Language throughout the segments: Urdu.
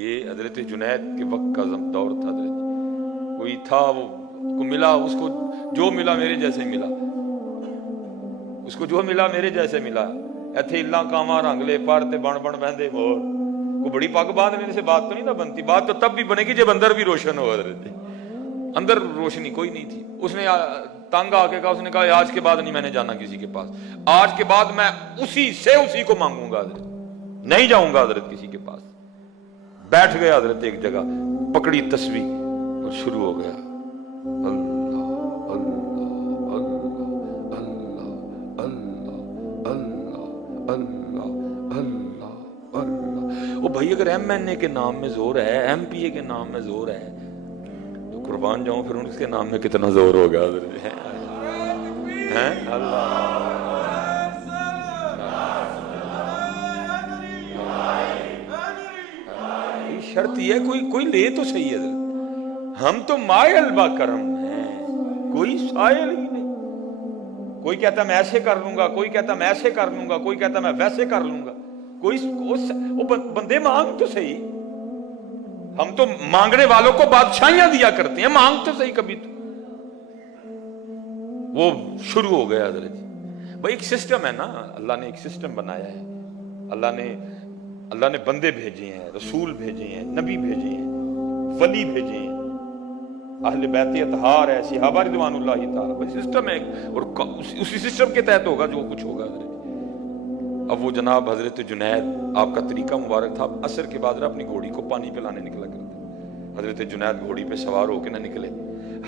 یہ حضرت جنید کے وقت کا دور تھا حضرت، کوئی تھا وہ کو ملا، اس کو جو ملا میرے جیسے ملا، اس کو جو ملا میرے جیسے ملا۔ ایتھے اللہ کاما رنگ لے پار تے بن بن بہندے مور، کو بڑی پگ باندھنے سے بات تو نہیں نہ بنتی، بات تو تب بھی بنے گی جب اندر بھی روشن ہو۔ حضرت اندر روشنی کوئی نہیں تھی، اس نے تنگ آ کے کہا، اس نے کہا آج کے بعد نہیں میں نے جانا کسی کے پاس، آج کے بعد میں اسی سے اسی کو مانگوں گا حضرت، نہیں جاؤں گا حضرت کسی کے پاس۔ بیٹھ گیا حضرت ایک جگہ، پکڑی تسبیح اور شروع ہو گیا، اللہ اللہ اللہ اللہ اللہ اللہ اللہ اللہ۔ وہ بھائی اگر ایم این اے کے نام میں زور ہے، ایم پی اے کے نام میں زور ہے، تو قربان جاؤں پھر ان کے نام میں کتنا زور ہوگا حضرت ہیں اللہ۔ شرط یہ ہے کوئی لے تو صحیح ہے حضرت، ہم تو مائل با کرم ہیں، کوئی سائل ہی نہیں۔ کوئی کہتا میں ایسے کر لوں گا، کوئی کہتا میں ایسے کر لوں گا، کوئی کہتا میں ویسے کر لوں گا، وہ بندے مانگ تو صحیح، ہم تو مانگنے والوں کو بادشاہیاں دیا کرتے ہیں، مانگ تو صحیح کبھی تو۔ وہ شروع ہو گیا حضرت بھائی، ایک سسٹم ہے نا، اللہ نے ایک سسٹم بنایا ہے، اللہ نے بندے بھیجے ہیں، رسول بھیجے ہیں، نبی بھیجے ہیں، ولی بھیجے ہیں، اہل بیت اطہار ہے، صحابہ رضوان اللہ تعالی، بھائی سسٹم ہے، اور اسی سسٹم کے تحت ہوگا جو کچھ ہوگا حضرت۔ اب وہ جناب حضرت جنید، آپ کا طریقہ مبارک تھا، عصر کے بعد اپنی گھوڑی کو پانی پلانے نکلا کرتے، حضرت جنید گھوڑی پہ سوار ہو کے نہ نکلے،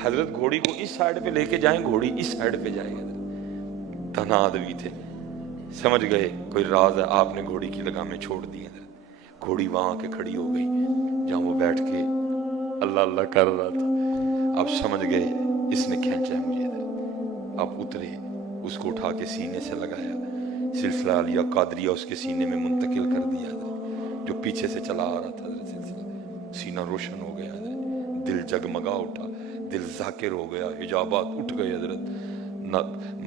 حضرت گھوڑی کو اس سائیڈ پہ لے کے جائیں، گھوڑی اس سائیڈ پہ جائے حضرت۔ تنہا آدمی تھے، سمجھ گئے کوئی راز ہے، آپ نے گھوڑی کی لگامیں چھوڑ دی حضرت، گھوڑی وہاں کے کھڑی ہو گئی جہاں وہ بیٹھ کے اللہ اللہ کر رہا تھا۔ آپ سمجھ گئے اس نے کھینچا ہے مجھے حضرت۔ آپ اترے، اس کو اٹھا کے سینے سے لگایا، سلسلہ علیہ قادریہ اس کے سینے میں منتقل کر دیا حضرت، جو پیچھے سے چلا آ رہا تھا حضرت سلسلہ۔ سینہ روشن ہو گیا حضرت، دل جگمگا اٹھا، دل ذاکر ہو گیا، حجابات اٹھ گئے حضرت،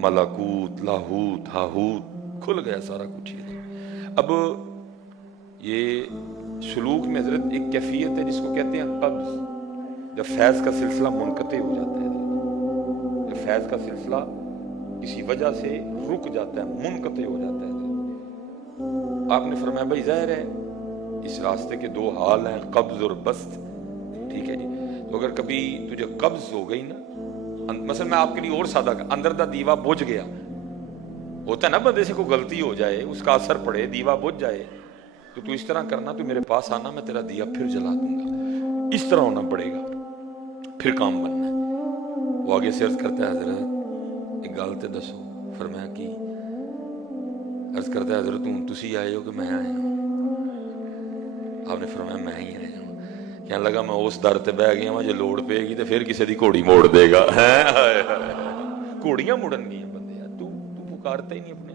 ملکوت لاہوت ہاہوت کھل گیا سارا کچھ حضرت۔ اب یہ سلوک میں حضرت ایک کیفیت ہے جس کو کہتے ہیں قبض، جب فیض کا سلسلہ منقطع ہو جاتا ہے حضرت، جب فیض کا سلسلہ کسی وجہ سے رک جاتا ہے، منقطع ہو جاتا ہے حضرت۔ آپ نے فرمایا بھائی ظاہر ہے اس راستے کے دو حال ہیں، قبض اور بسط، ٹھیک ہے جی؟ تو اگر کبھی تجھے قبض ہو گئی نا، مثلا میں آپ کے لیے اور سادہ، اندر دا دیوا بجھ گیا، ہوتا ہے نا بندے سے کوئی غلطی ہو جائے، اس کا اثر پڑے، دیوا بجھ جائے، تو اس طرح کرنا، تو میرے پاس آنا، میں تیرا دیا پھر جلا دوں گا، اس طرح ہونا پڑے گا، پھر کام بننا ہے۔ وہ آگے سے عرض کرتا ہے حضرت ایک گل تے دسو، فرمایا کی؟ عرض کرتا ہے حضرت تسی آئے ہو کہ میں آیا ہوں؟ آپ نے فرمایا میں ہی آیا ہوں۔ کہنے لگا میں اس در تے بہ گیا ہوں، جو لوڑ پے گی تو پھر کسی دی گھوڑی موڑ دے گا۔ گھوڑیاں مڑن گیا بندیا، تو پکارتا ہی نہیں اپنے،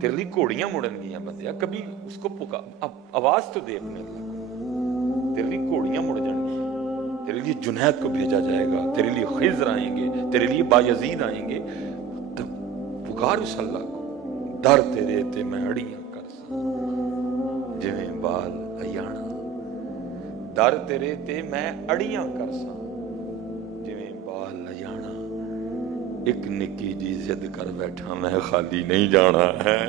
تیرے لیے گھوڑیاں مڑن گیا بندیا، کبھی اس کو آواز تو دے اپنے اللہ کو، تیرے لیے گھوڑیاں مڑ جائیں گی، تیرے لیے جنید کو بھیجا جائے گا، تیرے لیے خضر آئیں گے، تیرے لیے بایزید آئیں گے، تب پکار اس اللہ کو۔ در تیرے تے میں اڑیاں کرساں جویں بال ایانا، در تیرے تے میں اڑیاں کرساں جویں بال ایانا، ایک نکی جی ضد کر بیٹھا میں خالی نہیں جانا ہے۔